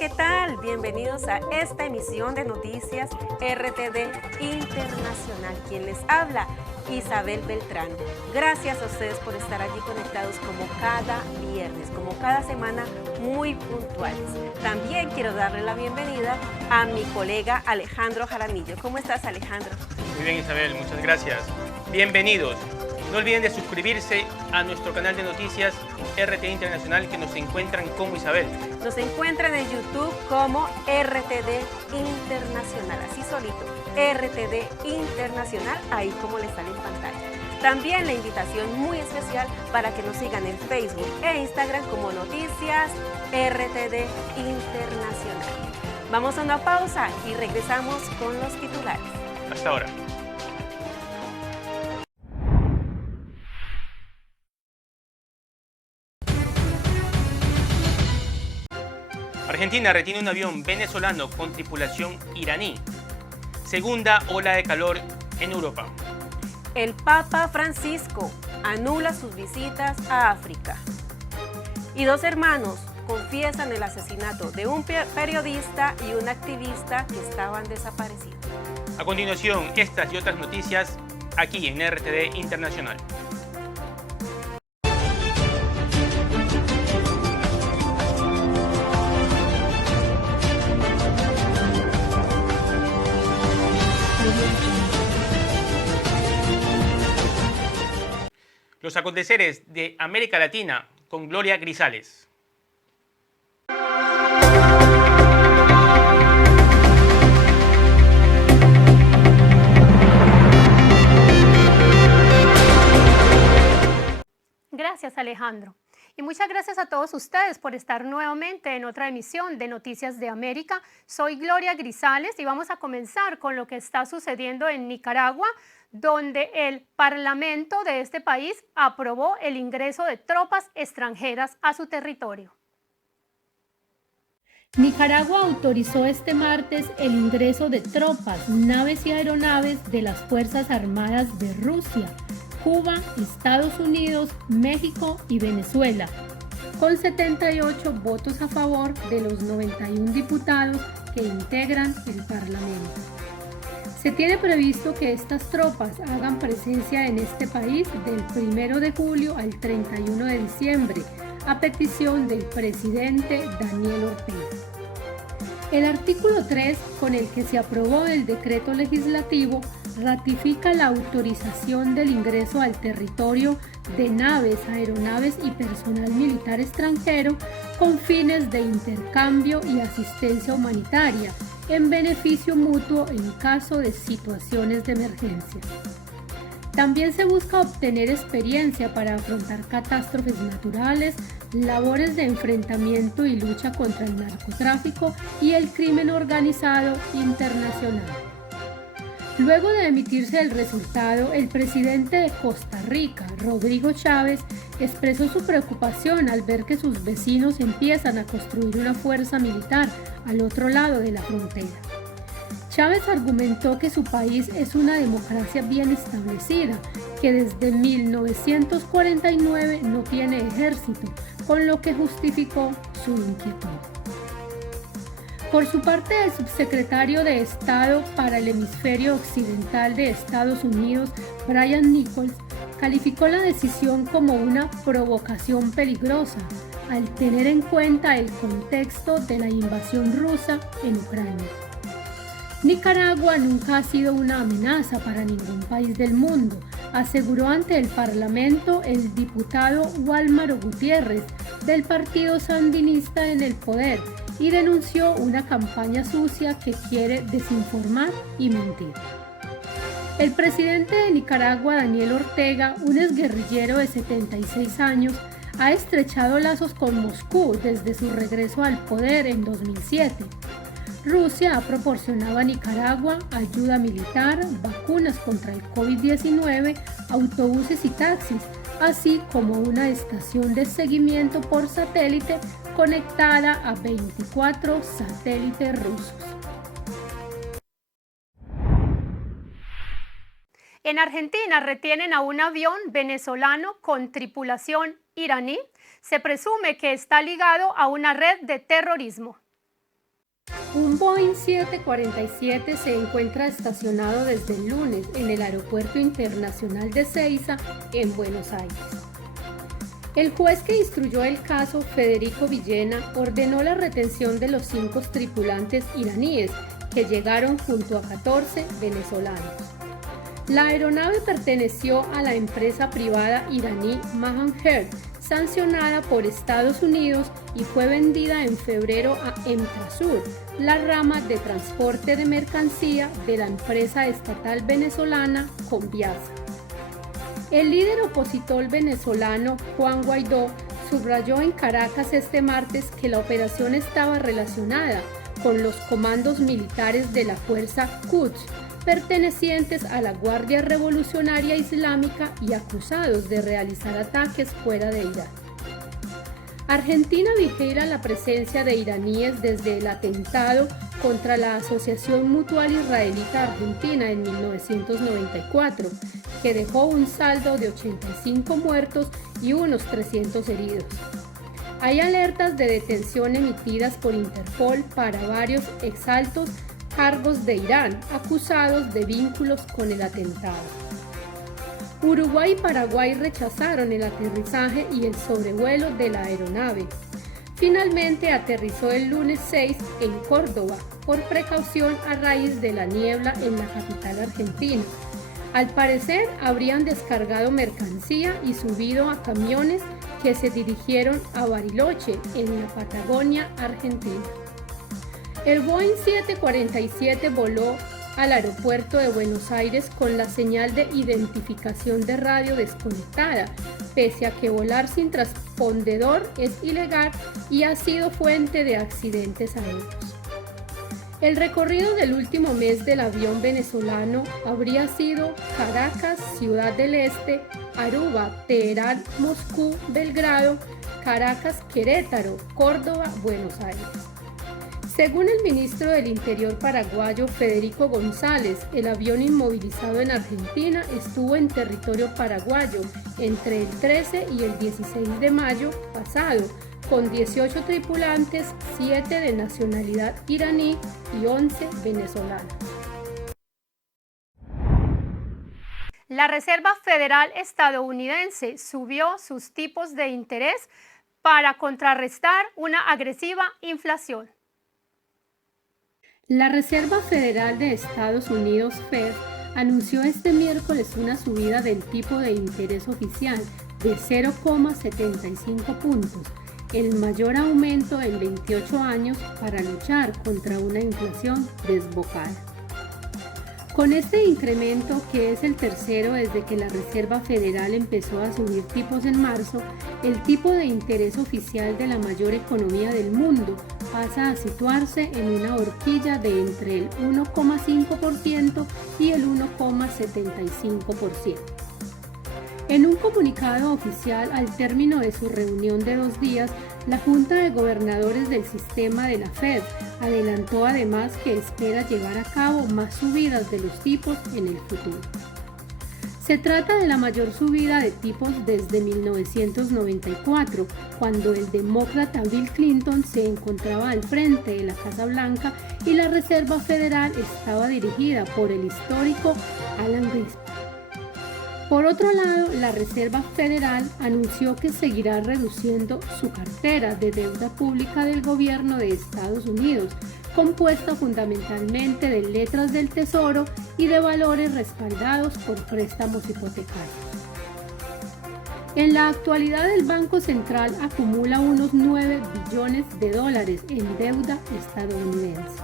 ¿qué tal? Bienvenidos a esta emisión de Noticias RTD Internacional. Quien les habla, Isabel Beltrán. Gracias a ustedes por estar allí conectados como cada viernes, como cada semana, muy puntuales. También quiero darle la bienvenida a mi colega Alejandro Jaramillo. ¿Cómo estás, Alejandro? Muy bien, Isabel, muchas gracias. Bienvenidos. No olviden de suscribirse a nuestro canal de noticias RTD Internacional, que nos encuentran como Isabel. Nos encuentran en YouTube como RTD Internacional, así solito, RTD Internacional, ahí como les sale en pantalla. También la invitación muy especial para que nos sigan en Facebook e Instagram como Noticias RTD Internacional. Vamos a una pausa y regresamos con los titulares. Hasta ahora. Argentina retiene un avión venezolano con tripulación iraní. Segunda ola de calor en Europa. El Papa Francisco anula sus visitas a África. Y dos hermanos confiesan el asesinato de un periodista y un activista que estaban desaparecidos. A continuación, estas y otras noticias aquí en RTD Internacional. Los aconteceres de América Latina con Gloria Grisales. Gracias, Alejandro. Y muchas gracias a todos ustedes por estar nuevamente en otra emisión de Noticias de América. Soy Gloria Grisales y vamos a comenzar con lo que está sucediendo en Nicaragua, donde el Parlamento de este país aprobó el ingreso de tropas extranjeras a su territorio. Nicaragua autorizó este martes el ingreso de tropas, naves y aeronaves de las Fuerzas Armadas de Rusia, Cuba, Estados Unidos, México y Venezuela, con 78 votos a favor de los 91 diputados que integran el Parlamento. Se tiene previsto que estas tropas hagan presencia en este país del 1 de julio al 31 de diciembre, a petición del presidente Daniel Ortega. El artículo 3, con el que se aprobó el decreto legislativo, ratifica la autorización del ingreso al territorio de naves, aeronaves y personal militar extranjero con fines de intercambio y asistencia humanitaria en beneficio mutuo en caso de situaciones de emergencia. También se busca obtener experiencia para afrontar catástrofes naturales, labores de enfrentamiento y lucha contra el narcotráfico y el crimen organizado internacional. Luego de emitirse el resultado, el presidente de Costa Rica, Rodrigo Chávez, expresó su preocupación al ver que sus vecinos empiezan a construir una fuerza militar al otro lado de la frontera. Chávez argumentó que su país es una democracia bien establecida, que desde 1949 no tiene ejército, con lo que justificó su inquietud. Por su parte, el subsecretario de Estado para el Hemisferio Occidental de Estados Unidos, Brian Nichols, calificó la decisión como una provocación peligrosa, al tener en cuenta el contexto de la invasión rusa en Ucrania. Nicaragua nunca ha sido una amenaza para ningún país del mundo, aseguró ante el Parlamento el diputado Wálmaro Gutiérrez, del partido sandinista en el poder, y denunció una campaña sucia que quiere desinformar y mentir. El presidente de Nicaragua, Daniel Ortega, un exguerrillero de 76 años, ha estrechado lazos con Moscú desde su regreso al poder en 2007. Rusia ha proporcionado a Nicaragua ayuda militar, vacunas contra el COVID-19, autobuses y taxis, así como una estación de seguimiento por satélite conectada a 24 satélites rusos. En Argentina retienen a un avión venezolano con tripulación iraní. Se presume que está ligado a una red de terrorismo. Un Boeing 747 se encuentra estacionado desde el lunes en el Aeropuerto Internacional de Ezeiza, en Buenos Aires. El juez que instruyó el caso, Federico Villena, ordenó la retención de los 5 tripulantes iraníes que llegaron junto a 14 venezolanos. La aeronave perteneció a la empresa privada iraní Mahan Air, sancionada por Estados Unidos, y fue vendida en febrero a Emtrasur, la rama de transporte de mercancía de la empresa estatal venezolana Conviasa. El líder opositor venezolano Juan Guaidó subrayó en Caracas este martes que la operación estaba relacionada con los comandos militares de la fuerza Quds, pertenecientes a la Guardia Revolucionaria Islámica y acusados de realizar ataques fuera de Irán. Argentina vigila la presencia de iraníes desde el atentado contra la Asociación Mutual Israelita Argentina en 1994, que dejó un saldo de 85 muertos y unos 300 heridos. Hay alertas de detención emitidas por Interpol para varios exaltos cargos de Irán acusados de vínculos con el atentado. Uruguay y Paraguay rechazaron el aterrizaje y el sobrevuelo de la aeronave. Finalmente aterrizó el lunes 6 en Córdoba por precaución a raíz de la niebla en la capital argentina. Al parecer habrían descargado mercancía y subido a camiones que se dirigieron a Bariloche, en la Patagonia Argentina. El Boeing 747 voló al aeropuerto de Buenos Aires con la señal de identificación de radio desconectada, pese a que volar sin transpondedor es ilegal y ha sido fuente de accidentes aéreos. El recorrido del último mes del avión venezolano habría sido Caracas, Ciudad del Este, Aruba, Teherán, Moscú, Belgrado, Caracas, Querétaro, Córdoba, Buenos Aires. Según el ministro del Interior paraguayo Federico González, el avión inmovilizado en Argentina estuvo en territorio paraguayo entre el 13 y el 16 de mayo pasado, con 18 tripulantes, 7 de nacionalidad iraní y 11 venezolanos. La Reserva Federal estadounidense subió sus tipos de interés para contrarrestar una agresiva inflación. La Reserva Federal de Estados Unidos, Fed, anunció este miércoles una subida del tipo de interés oficial de 0,75 puntos, el mayor aumento en 28 años para luchar contra una inflación desbocada. Con este incremento, que es el tercero desde que la Reserva Federal empezó a subir tipos en marzo, el tipo de interés oficial de la mayor economía del mundo pasa a situarse en una horquilla de entre el 1,5% y el 1,75%. En un comunicado oficial al término de su reunión de 2 días, la Junta de Gobernadores del sistema de la Fed adelantó además que espera llevar a cabo más subidas de los tipos en el futuro. Se trata de la mayor subida de tipos desde 1994, cuando el demócrata Bill Clinton se encontraba al frente de la Casa Blanca y la Reserva Federal estaba dirigida por el histórico Alan Greenspan. Por otro lado, la Reserva Federal anunció que seguirá reduciendo su cartera de deuda pública del gobierno de Estados Unidos, compuesta fundamentalmente de letras del Tesoro y de valores respaldados por préstamos hipotecarios. En la actualidad, el Banco Central acumula unos 9 billones de dólares en deuda estadounidense.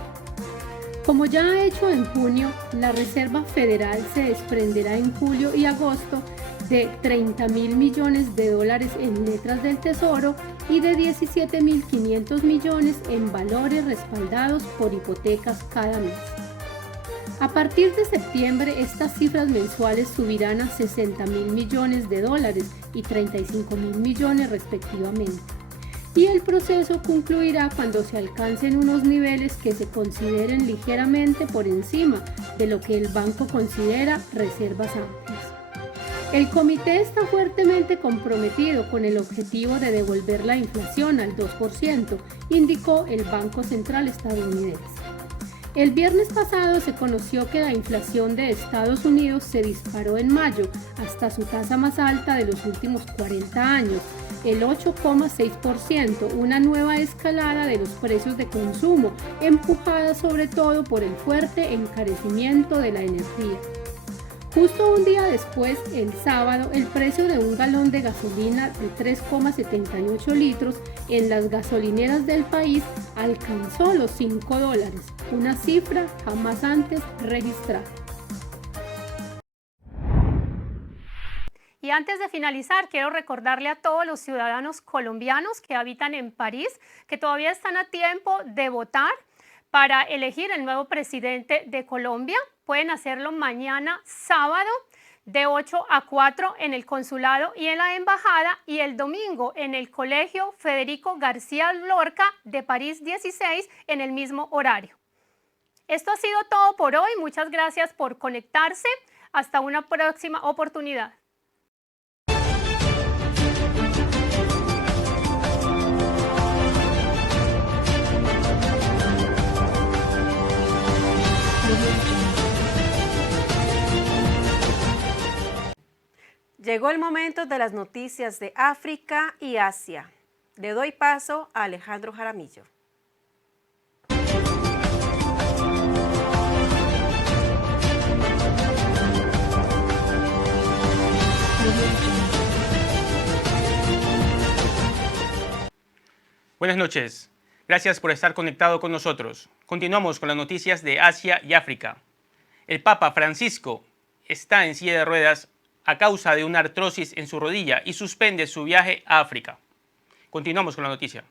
Como ya ha hecho en junio, la Reserva Federal se desprenderá en julio y agosto de 30.000 millones de dólares en letras del Tesoro y de 17.500 millones en valores respaldados por hipotecas cada mes. A partir de septiembre, estas cifras mensuales subirán a 60.000 millones de dólares y 35.000 millones respectivamente. Y el proceso concluirá cuando se alcancen unos niveles que se consideren ligeramente por encima de lo que el banco considera reservas amplias. El comité está fuertemente comprometido con el objetivo de devolver la inflación al 2%, indicó el Banco Central estadounidense. El viernes pasado se conoció que la inflación de Estados Unidos se disparó en mayo hasta su tasa más alta de los últimos 40 años, el 8,6%, una nueva escalada de los precios de consumo, empujada sobre todo por el fuerte encarecimiento de la energía. Justo un día después, el sábado, el precio de un galón de gasolina de 3,78 litros en las gasolineras del país alcanzó los $5, una cifra jamás antes registrada. Y antes de finalizar, quiero recordarle a todos los ciudadanos colombianos que habitan en París que todavía están a tiempo de votar para elegir el nuevo presidente de Colombia. Pueden hacerlo mañana sábado de 8 a 4 en el consulado y en la embajada, y el domingo en el Colegio Federico García Lorca de París 16 en el mismo horario. Esto ha sido todo por hoy. Muchas gracias por conectarse. Hasta una próxima oportunidad. Llegó el momento de las noticias de África y Asia. Le doy paso a Alejandro Jaramillo. Buenas noches. Gracias por estar conectado con nosotros. Continuamos con las noticias de Asia y África. El Papa Francisco está en silla de ruedas a causa de una artrosis en su rodilla y suspende su viaje a África. Continuamos con la noticia.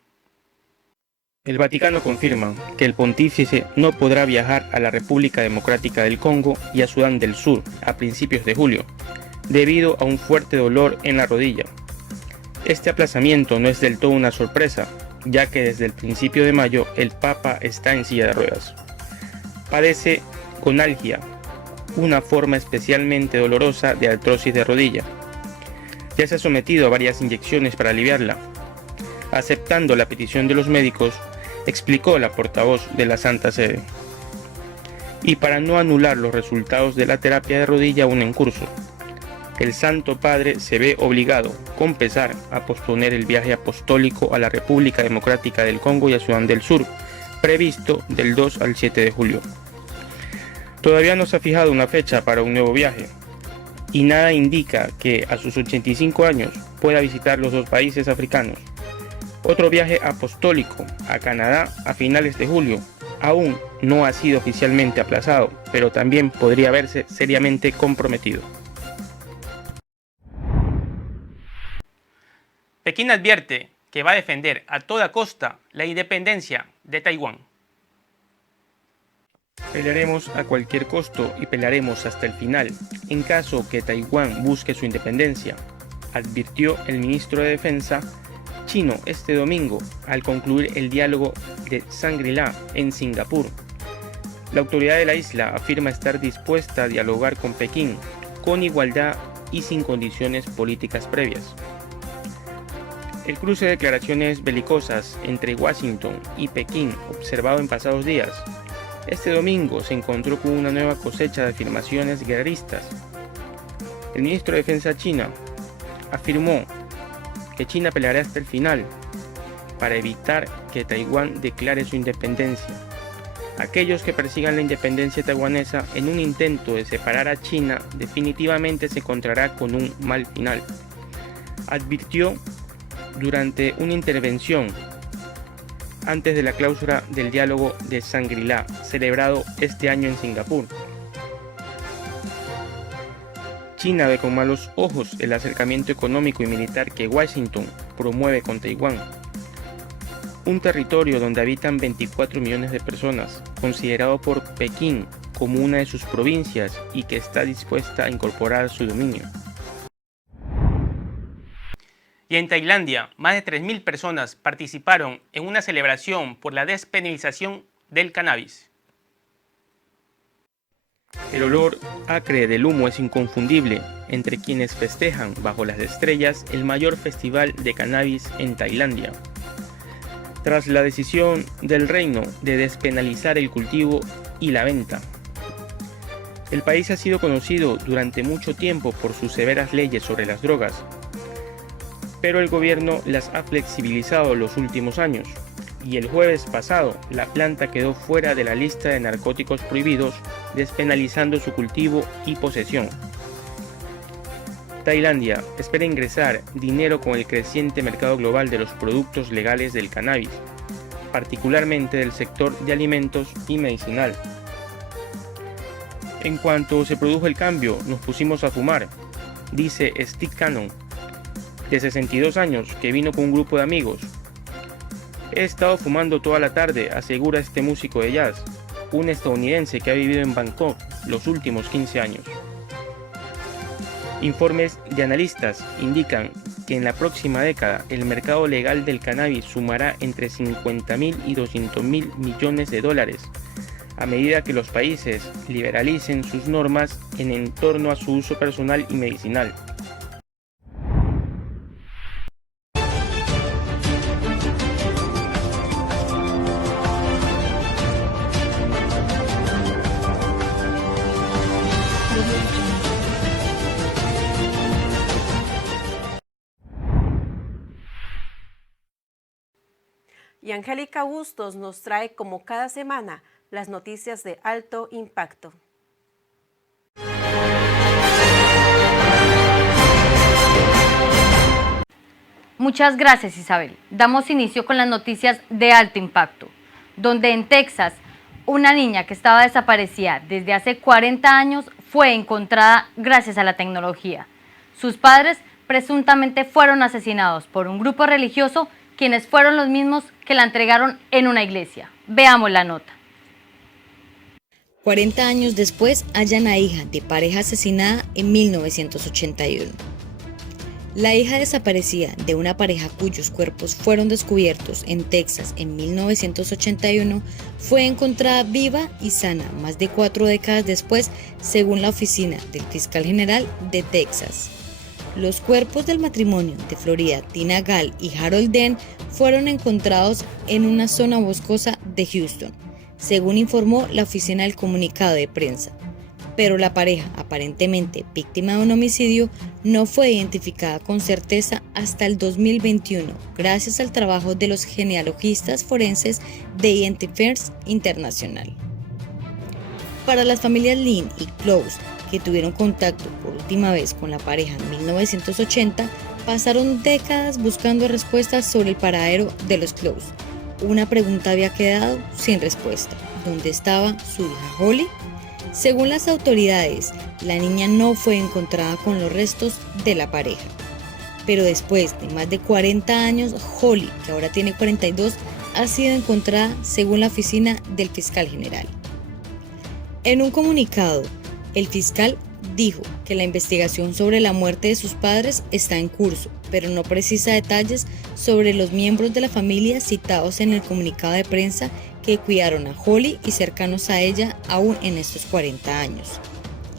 El Vaticano confirma que el pontífice no podrá viajar a la República Democrática del Congo y a Sudán del Sur a principios de julio, debido a un fuerte dolor en la rodilla. Este aplazamiento no es del todo una sorpresa, ya que desde el principio de mayo el Papa está en silla de ruedas. Padece gonalgia, una forma especialmente dolorosa de artrosis de rodilla. Ya se ha sometido a varias inyecciones para aliviarla. Aceptando la petición de los médicos, explicó la portavoz de la Santa Sede. Y para no anular los resultados de la terapia de rodilla aún en curso, el Santo Padre se ve obligado, con pesar, a posponer el viaje apostólico a la República Democrática del Congo y a Sudán del Sur, previsto del 2 al 7 de julio. Todavía no se ha fijado una fecha para un nuevo viaje, y nada indica que a sus 85 años pueda visitar los dos países africanos. Otro viaje apostólico a Canadá a finales de julio aún no ha sido oficialmente aplazado, pero también podría verse seriamente comprometido. Pekín advierte que va a defender a toda costa la independencia de Taiwán. Pelearemos a cualquier costo y pelearemos hasta el final, en caso que Taiwán busque su independencia, advirtió el ministro de Defensa chino este domingo al concluir el diálogo de Shangri-La en Singapur. La autoridad de la isla afirma estar dispuesta a dialogar con Pekín con igualdad y sin condiciones políticas previas. El cruce de declaraciones belicosas entre Washington y Pekín, observado en pasados días, este domingo se encontró con una nueva cosecha de afirmaciones guerreristas. El ministro de Defensa china afirmó que China peleará hasta el final para evitar que Taiwán declare su independencia. Aquellos que persigan la independencia taiwanesa en un intento de separar a China definitivamente se encontrará con un mal final, advirtió durante una intervención antes de la clausura del diálogo de Shangri-La, celebrado este año en Singapur. China ve con malos ojos el acercamiento económico y militar que Washington promueve con Taiwán, un territorio donde habitan 24 millones de personas, considerado por Pekín como una de sus provincias y que está dispuesta a incorporar su dominio. Y en Tailandia, más de 3.000 personas participaron en una celebración por la despenalización del cannabis. El olor acre del humo es inconfundible entre quienes festejan bajo las estrellas el mayor festival de cannabis en Tailandia. Tras la decisión del reino de despenalizar el cultivo y la venta, el país ha sido conocido durante mucho tiempo por sus severas leyes sobre las drogas, pero el gobierno las ha flexibilizado los últimos años, y el jueves pasado la planta quedó fuera de la lista de narcóticos prohibidos, despenalizando su cultivo y posesión. Tailandia espera ingresar dinero con el creciente mercado global de los productos legales del cannabis, particularmente del sector de alimentos y medicinal. En cuanto se produjo el cambio, nos pusimos a fumar, dice Steve Cannon, de 62 años, que vino con un grupo de amigos. He estado fumando toda la tarde, asegura este músico de jazz, un estadounidense que ha vivido en Bangkok los últimos 15 años. Informes de analistas indican que en la próxima década el mercado legal del cannabis sumará entre 50.000 y 200.000 millones de dólares, a medida que los países liberalicen sus normas en torno a su uso personal y medicinal. Y Angélica Bustos nos trae como cada semana las noticias de alto impacto. Muchas gracias, Isabel. Damos inicio con las noticias de alto impacto, donde en Texas una niña que estaba desaparecida desde hace 40 años fue encontrada gracias a la tecnología. Sus padres presuntamente fueron asesinados por un grupo religioso, quienes fueron los mismos que la entregaron en una iglesia. Veamos la nota. 40 años después, hallan a hija de pareja asesinada en 1981. La hija desaparecida de una pareja cuyos cuerpos fueron descubiertos en Texas en 1981 fue encontrada viva y sana más de 4 décadas después, según la oficina del fiscal general de Texas. Los cuerpos del matrimonio de Florida, Tina Gall y Harold Dent, fueron encontrados en una zona boscosa de Houston, según informó la oficina del comunicado de prensa. Pero la pareja, aparentemente víctima de un homicidio, no fue identificada con certeza hasta el 2021, gracias al trabajo de los genealogistas forenses de Identifiers International. Para las familias Lynn y Close, que tuvieron contacto por última vez con la pareja en 1980, pasaron décadas buscando respuestas sobre el paradero de los Close. Una pregunta había quedado sin respuesta: ¿dónde estaba su hija Holly? Según las autoridades, la niña no fue encontrada con los restos de la pareja. Pero después de más de 40 años, Holly, que ahora tiene 42, ha sido encontrada según la oficina del fiscal general. En un comunicado, el fiscal dijo que la investigación sobre la muerte de sus padres está en curso, pero no precisa detalles sobre los miembros de la familia citados en el comunicado de prensa que cuidaron a Holly y cercanos a ella aún en estos 40 años.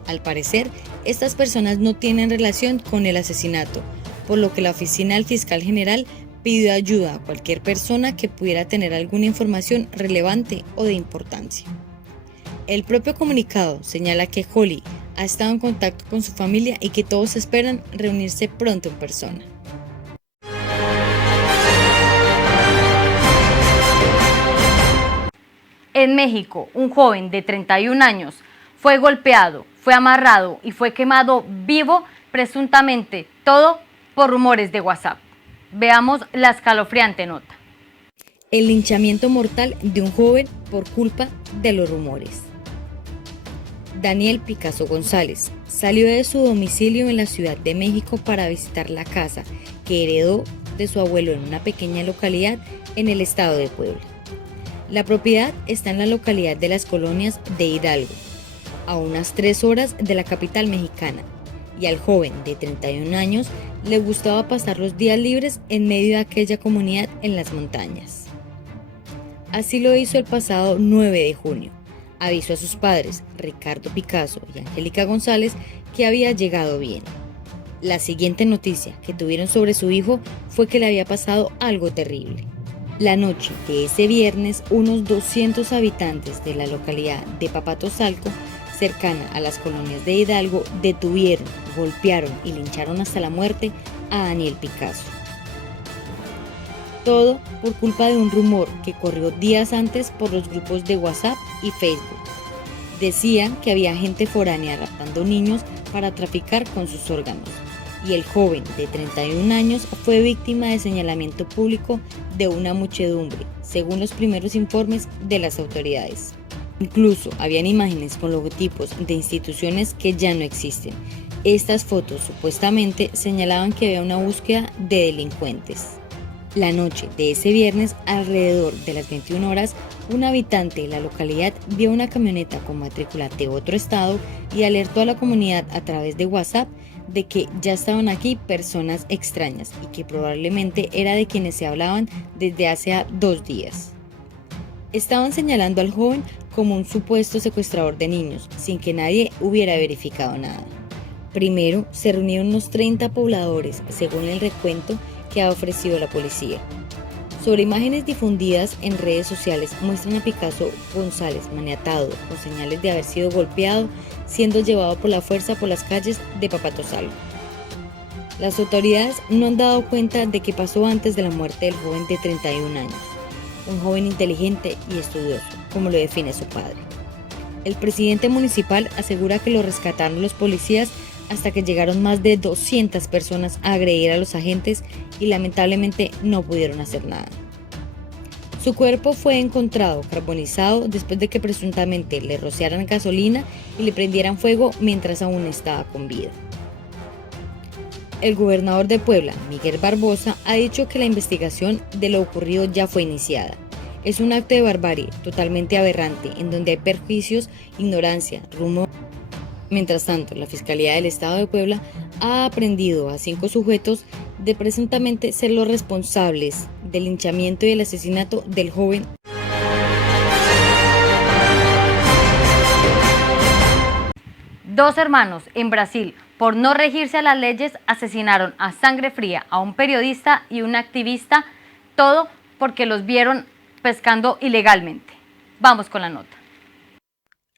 Al parecer, estas personas no tienen relación con el asesinato, por lo que la oficina del fiscal general pidió ayuda a cualquier persona que pudiera tener alguna información relevante o de importancia. El propio comunicado señala que Holly ha estado en contacto con su familia y que todos esperan reunirse pronto en persona. En México, un joven de 31 años fue golpeado, fue amarrado y fue quemado vivo, presuntamente todo por rumores de WhatsApp. Veamos la escalofriante nota. El linchamiento mortal de un joven por culpa de los rumores. Daniel Picasso González salió de su domicilio en la Ciudad de México para visitar la casa que heredó de su abuelo en una pequeña localidad en el estado de Puebla. La propiedad está en la localidad de Las Colonias de Hidalgo, a unas 3 horas de la capital mexicana, y al joven de 31 años le gustaba pasar los días libres en medio de aquella comunidad en las montañas. Así lo hizo el pasado 9 de junio, Avisó a sus padres, Ricardo Picasso y Angélica González, que había llegado bien. La siguiente noticia que tuvieron sobre su hijo fue que le había pasado algo terrible. La noche de ese viernes, unos 200 habitantes de la localidad de Papatozalco, cercana a las colonias de Hidalgo, detuvieron, golpearon y lincharon hasta la muerte a Daniel Picasso. Todo por culpa de un rumor que corrió días antes por los grupos de WhatsApp y Facebook. Decían que había gente foránea raptando niños para traficar con sus órganos, y el joven de 31 años fue víctima de señalamiento público de una muchedumbre, según los primeros informes de las autoridades. Incluso habían imágenes con logotipos de instituciones que ya no existen. Estas fotos supuestamente señalaban que había una búsqueda de delincuentes. La noche de ese viernes, alrededor de las 21 horas, un habitante de la localidad vio una camioneta con matrícula de otro estado y alertó a la comunidad a través de WhatsApp de que ya estaban aquí personas extrañas y que probablemente era de quienes se hablaban desde hace 2 días. Estaban señalando al joven como un supuesto secuestrador de niños, sin que nadie hubiera verificado nada. Primero se reunieron unos 30 pobladores, según el recuento que ha ofrecido la policía. Sobre imágenes difundidas en redes sociales muestran a Picasso González maniatado, con señales de haber sido golpeado, siendo llevado por la fuerza por las calles de Papatozalco. Las autoridades no han dado cuenta de qué pasó antes de la muerte del joven de 31 años, un joven inteligente y estudioso, como lo define su padre. El presidente municipal asegura que lo rescataron los policías hasta que llegaron más de 200 personas a agredir a los agentes y lamentablemente no pudieron hacer nada. Su cuerpo fue encontrado carbonizado después de que presuntamente le rociaran gasolina y le prendieran fuego mientras aún estaba con vida. El gobernador de Puebla, Miguel Barbosa, ha dicho que la investigación de lo ocurrido ya fue iniciada. Es un acto de barbarie totalmente aberrante en donde hay perjuicios, ignorancia, rumor. Mientras tanto, la Fiscalía del Estado de Puebla ha aprehendido a 5 sujetos de presuntamente ser los responsables del linchamiento y el asesinato del joven. Dos hermanos en Brasil, por no regirse a las leyes, asesinaron a sangre fría a un periodista y un activista, todo porque los vieron pescando ilegalmente. Vamos con la nota.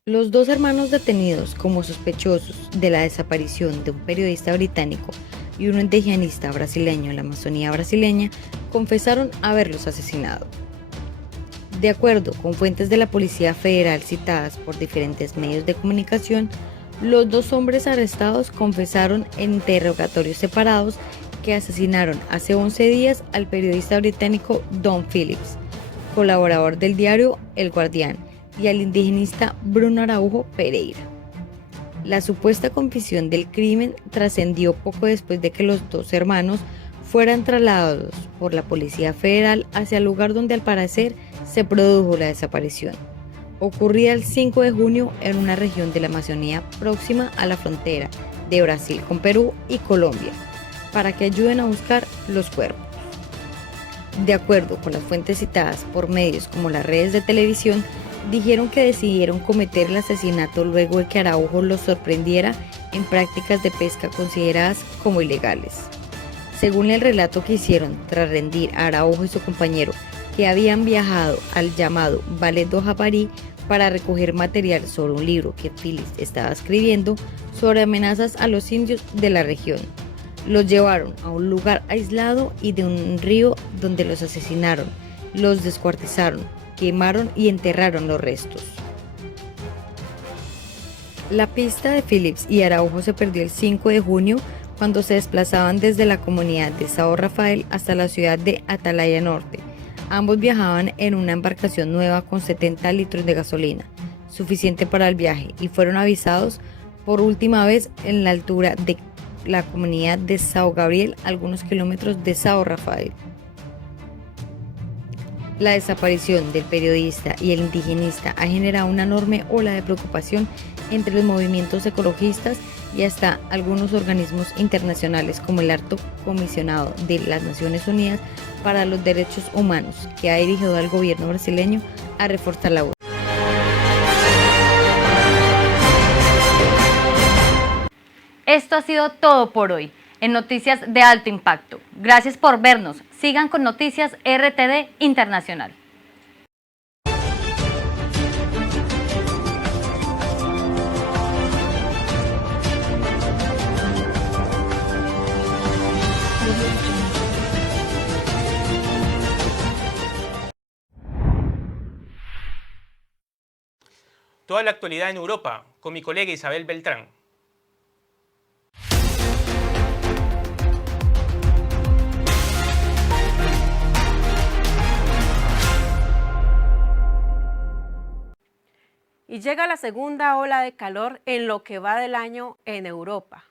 Los 2 hermanos detenidos como sospechosos de la desaparición de un periodista británico y un indigenista brasileño en la Amazonía brasileña confesaron haberlos asesinado. De acuerdo con fuentes de la Policía Federal citadas por diferentes medios de comunicación, los 2 hombres arrestados confesaron en interrogatorios separados que asesinaron hace 11 días al periodista británico Don Phillips, colaborador del diario El Guardián, y al indigenista Bruno Araujo Pereira. La supuesta confesión del crimen trascendió poco después de que los 2 hermanos fueran trasladados por la Policía Federal hacia el lugar donde al parecer se produjo la desaparición, ocurrida el 5 de junio en una región de la Amazonía próxima a la frontera de Brasil con Perú y Colombia, para que ayuden a buscar los cuerpos. De acuerdo con las fuentes citadas por medios como las redes de televisión, dijeron que decidieron cometer el asesinato luego de que Araujo los sorprendiera en prácticas de pesca consideradas como ilegales. Según el relato que hicieron tras rendir a Araujo y su compañero, que habían viajado al llamado Valle do Javari para recoger material sobre un libro que Phillips estaba escribiendo sobre amenazas a los indios de la región. Los llevaron a un lugar aislado y de un río donde los asesinaron, los descuartizaron, quemaron y enterraron los restos. La pista de Phillips y Araujo se perdió el 5 de junio cuando se desplazaban desde la comunidad de São Rafael hasta la ciudad de Atalaya Norte. Ambos viajaban en una embarcación nueva con 70 litros de gasolina, suficiente para el viaje, y fueron avisados por última vez en la altura de la comunidad de São Gabriel, algunos kilómetros de São Rafael. La desaparición del periodista y el indigenista ha generado una enorme ola de preocupación entre los movimientos ecologistas y hasta algunos organismos internacionales como el Alto Comisionado de las Naciones Unidas para los Derechos Humanos, que ha dirigido al gobierno brasileño a reforzar la búsqueda. Esto ha sido todo por hoy en Noticias de Alto Impacto. Gracias por vernos. Sigan con Noticias RTD Internacional. Toda la actualidad en Europa con mi colega Isabel Beltrán. Y llega la segunda ola de calor en lo que va del año en Europa.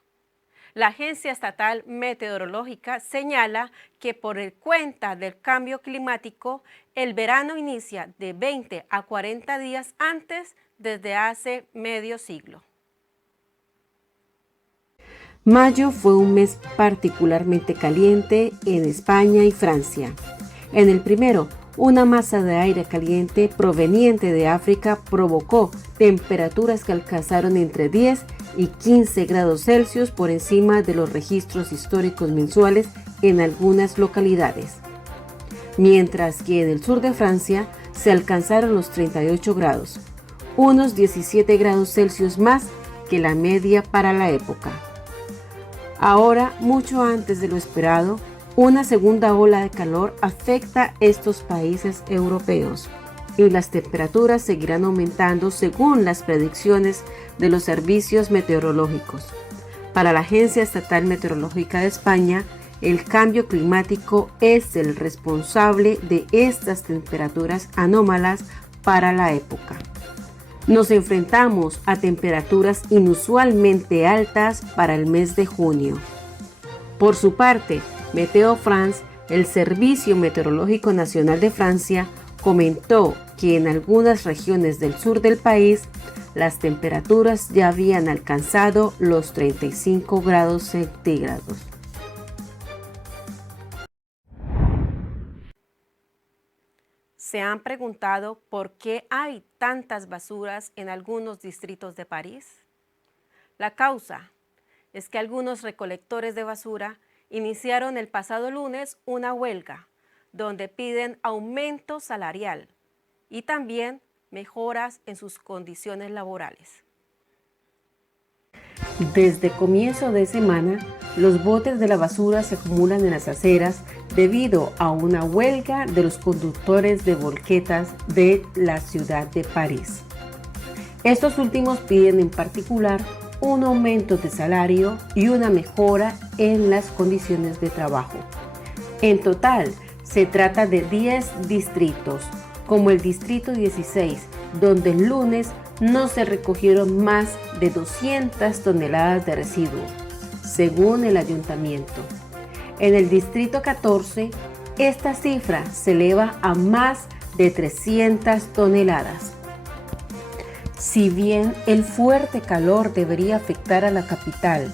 La Agencia Estatal Meteorológica señala que por el cuenta del cambio climático, el verano inicia de 20 a 40 días antes desde hace medio siglo. Mayo fue un mes particularmente caliente en España y Francia. En el primero, una masa de aire caliente proveniente de África provocó temperaturas que alcanzaron entre 10 y 15 grados Celsius por encima de los registros históricos mensuales en algunas localidades. Mientras que en el sur de Francia se alcanzaron los 38 grados, unos 17 grados Celsius más que la media para la época. Ahora, mucho antes de lo esperado, una segunda ola de calor afecta estos países europeos y las temperaturas seguirán aumentando según las predicciones de los servicios meteorológicos. Para la Agencia Estatal Meteorológica de España, el cambio climático es el responsable de estas temperaturas anómalas para la época. Nos enfrentamos a temperaturas inusualmente altas para el mes de junio. Por su parte, Météo France, el Servicio Meteorológico Nacional de Francia, comentó que en algunas regiones del sur del país las temperaturas ya habían alcanzado los 35 grados centígrados. ¿Se han preguntado por qué hay tantas basuras en algunos distritos de París? La causa es que algunos recolectores de basura iniciaron el pasado lunes una huelga donde piden aumento salarial y también mejoras en sus condiciones laborales. Desde comienzo de semana, los botes de la basura se acumulan en las aceras debido a una huelga de los conductores de volquetas de la ciudad de París. Estos últimos piden en particular un aumento de salario y una mejora en las condiciones de trabajo. En total, se trata de 10 distritos, como el Distrito 16, donde el lunes no se recogieron más de 200 toneladas de residuos, según el ayuntamiento. En el Distrito 14, esta cifra se eleva a más de 300 toneladas. Si bien el fuerte calor debería afectar a la capital,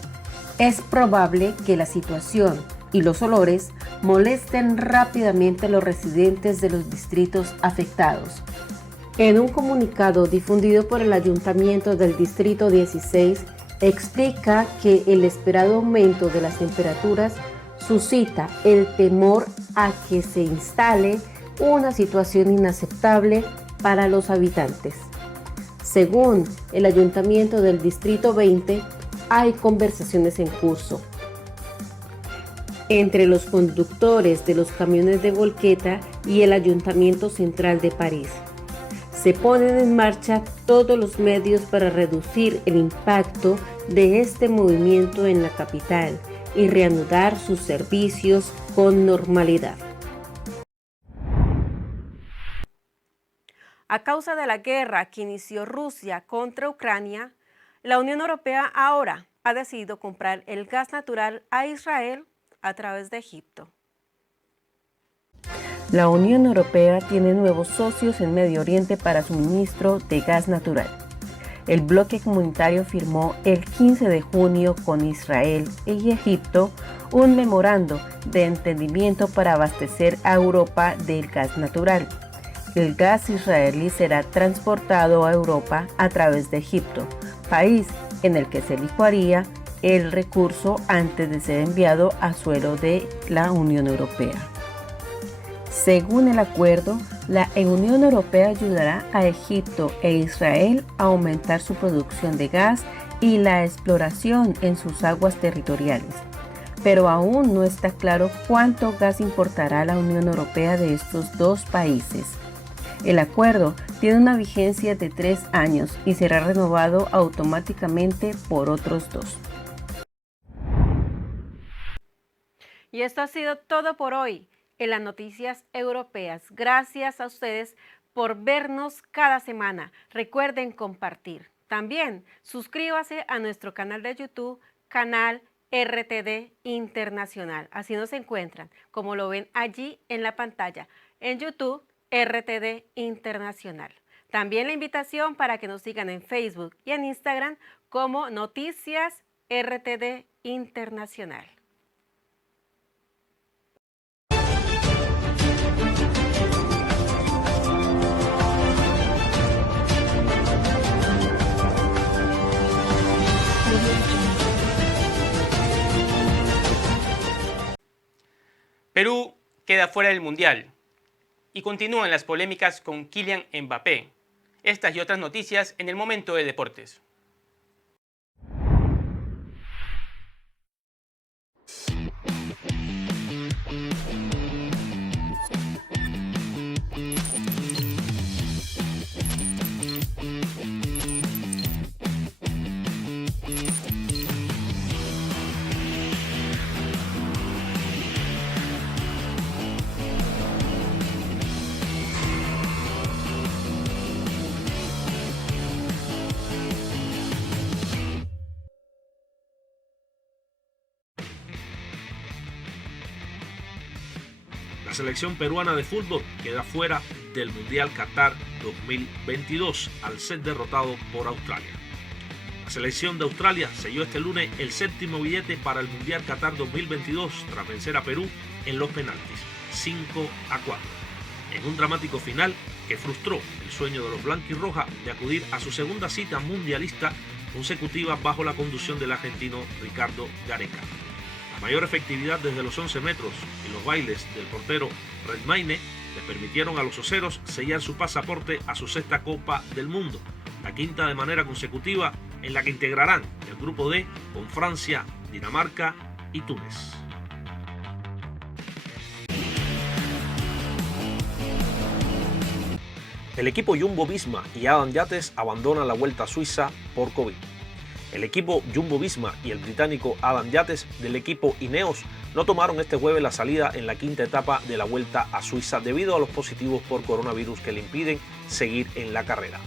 es probable que la situación y los olores molesten rápidamente a los residentes de los distritos afectados. En un comunicado difundido por el Ayuntamiento del Distrito 16, explica que el esperado aumento de las temperaturas suscita el temor a que se instale una situación inaceptable para los habitantes. Según el Ayuntamiento del Distrito 20, hay conversaciones en curso entre los conductores de los camiones de volqueta y el Ayuntamiento Central de París. Se ponen en marcha todos los medios para reducir el impacto de este movimiento en la capital y reanudar sus servicios con normalidad. A causa de la guerra que inició Rusia contra Ucrania, la Unión Europea ahora ha decidido comprar el gas natural a Israel a través de Egipto. La Unión Europea tiene nuevos socios en Medio Oriente para suministro de gas natural. El bloque comunitario firmó el 15 de junio con Israel y Egipto un memorando de entendimiento para abastecer a Europa del gas natural. El gas israelí será transportado a Europa a través de Egipto, país en el que se licuaría el recurso antes de ser enviado a suelo de la Unión Europea. Según el acuerdo, la Unión Europea ayudará a Egipto e Israel a aumentar su producción de gas y la exploración en sus aguas territoriales. Pero aún no está claro cuánto gas importará la Unión Europea de estos dos países. El acuerdo tiene una vigencia de 3 años y será renovado automáticamente por otros 2. Y esto ha sido todo por hoy en las noticias europeas. Gracias a ustedes por vernos cada semana. Recuerden compartir. También suscríbase a nuestro canal de YouTube, canal RTD Internacional. Así nos encuentran, como lo ven allí en la pantalla, en YouTube, RTD Internacional. También la invitación para que nos sigan en Facebook y en Instagram como Noticias RTD Internacional. Perú queda fuera del Mundial y continúan las polémicas con Kylian Mbappé. Estas y otras noticias en el momento de deportes. La selección peruana de fútbol queda fuera del Mundial Qatar 2022 al ser derrotado por Australia. La selección de Australia selló este lunes el 7º billete para el Mundial Qatar 2022 tras vencer a Perú en los penaltis, 5-4, en un dramático final que frustró el sueño de los blanquirrojas de acudir a su segunda cita mundialista consecutiva bajo la conducción del argentino Ricardo Gareca. La mayor efectividad desde los 11 metros y los bailes del portero Redmayne les permitieron a los oceros sellar su pasaporte a su 6ª Copa del Mundo, la 5ª de manera consecutiva en la que integrarán el grupo D con Francia, Dinamarca y Túnez. El equipo Jumbo-Visma y Adam Yates abandonan la Vuelta a Suiza por COVID. El equipo Jumbo-Visma y el británico Adam Yates del equipo Ineos no tomaron este jueves la salida en la 5ª etapa de la Vuelta a Suiza debido a los positivos por coronavirus que le impiden seguir en la carrera.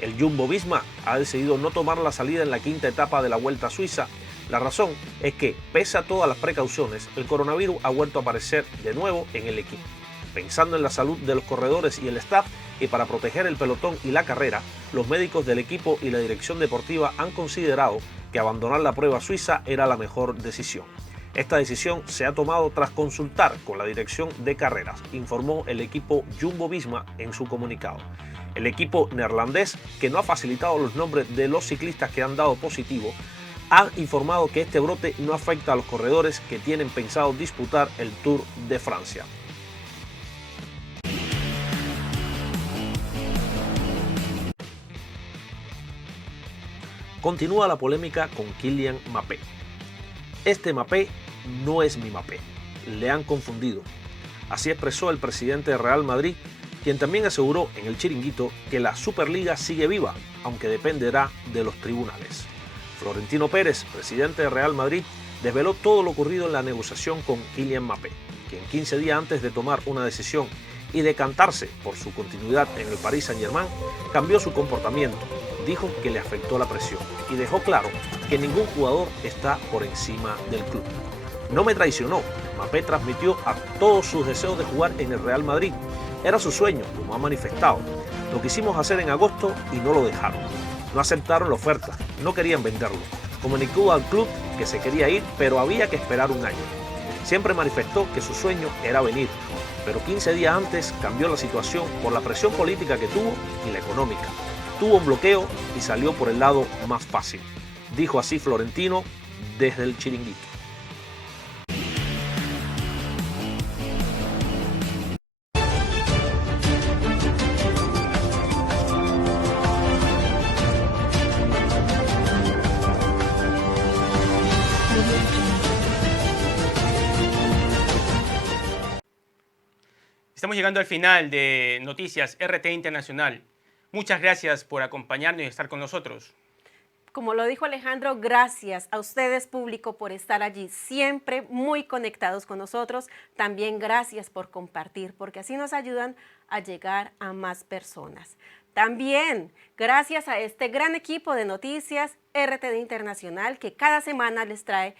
El Jumbo-Visma ha decidido no tomar la salida en la 5ª etapa de la Vuelta a Suiza. La razón es que, pese a todas las precauciones, el coronavirus ha vuelto a aparecer de nuevo en el equipo. Pensando en la salud de los corredores y el staff, y para proteger el pelotón y la carrera, los médicos del equipo y la dirección deportiva han considerado que abandonar la prueba suiza era la mejor decisión. Esta decisión se ha tomado tras consultar con la dirección de carreras, informó el equipo Jumbo-Visma en su comunicado. El equipo neerlandés, que no ha facilitado los nombres de los ciclistas que han dado positivo, ha informado que este brote no afecta a los corredores que tienen pensado disputar el Tour de Francia. Continúa la polémica con Kylian Mbappé. Este Mbappé no es mi Mbappé, le han confundido. Así expresó el presidente de Real Madrid, quien también aseguró en el Chiringuito que la Superliga sigue viva, aunque dependerá de los tribunales. Florentino Pérez, presidente de Real Madrid, desveló todo lo ocurrido en la negociación con Kylian Mbappé, quien 15 días antes de tomar una decisión y decantarse por su continuidad en el Paris Saint-Germain, cambió su comportamiento. Dijo que le afectó la presión y dejó claro que ningún jugador está por encima del club. No me traicionó. Mbappé transmitió a todos sus deseos de jugar en el Real Madrid. Era su sueño, como ha manifestado. Lo quisimos hacer en agosto y no lo dejaron. No aceptaron la oferta, no querían venderlo. Comunicó al club que se quería ir, pero había que esperar un año. Siempre manifestó que su sueño era venir, pero 15 días antes cambió la situación por la presión política que tuvo y la económica. Tuvo un bloqueo y salió por el lado más fácil. Dijo así Florentino desde el Chiringuito. Estamos llegando al final de Noticias RT Internacional. Muchas gracias por acompañarnos y estar con nosotros. Como lo dijo Alejandro, gracias a ustedes, público, por estar allí siempre muy conectados con nosotros. También gracias por compartir, porque así nos ayudan a llegar a más personas. También gracias a este gran equipo de Noticias RTD Internacional que cada semana les trae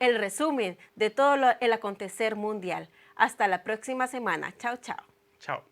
el resumen de todo el acontecer mundial. Hasta la próxima semana. Chao, chao. Chao.